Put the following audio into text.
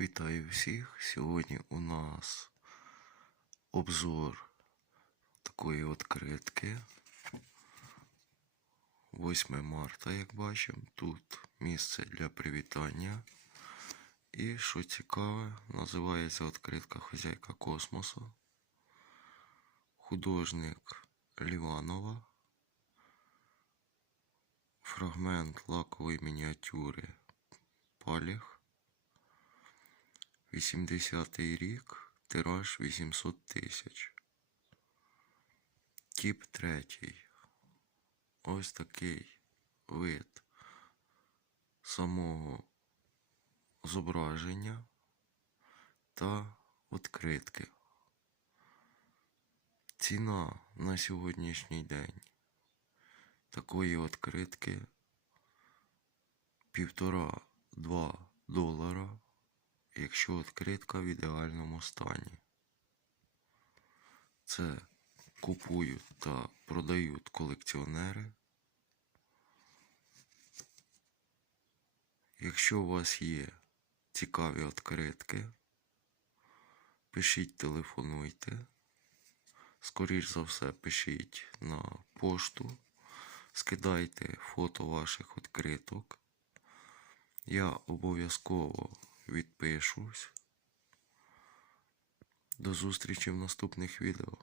Вітаю всіх! Сьогодні у нас обзор такої відкритки. 8 марта, як бачимо, тут місце для привітання. І що цікаве, називається відкритка Хозяйка космосу. Художник Ліванова. Фрагмент лакової мініатюри Паліх. 80-й рік, тираж 800 тисяч. Тип третій. Ось такий вид самого зображення та відкритки. Ціна на сьогоднішній день такої відкритки півтора-два долара якщо відкритка в ідеальному стані. Це купують та продають колекціонери. Якщо у вас є цікаві відкритки, пишіть, телефонуйте. Скоріш за все, пишіть на пошту, скидайте фото ваших відкриток. Я обов'язково відпишусь. До зустрічі в наступних відео.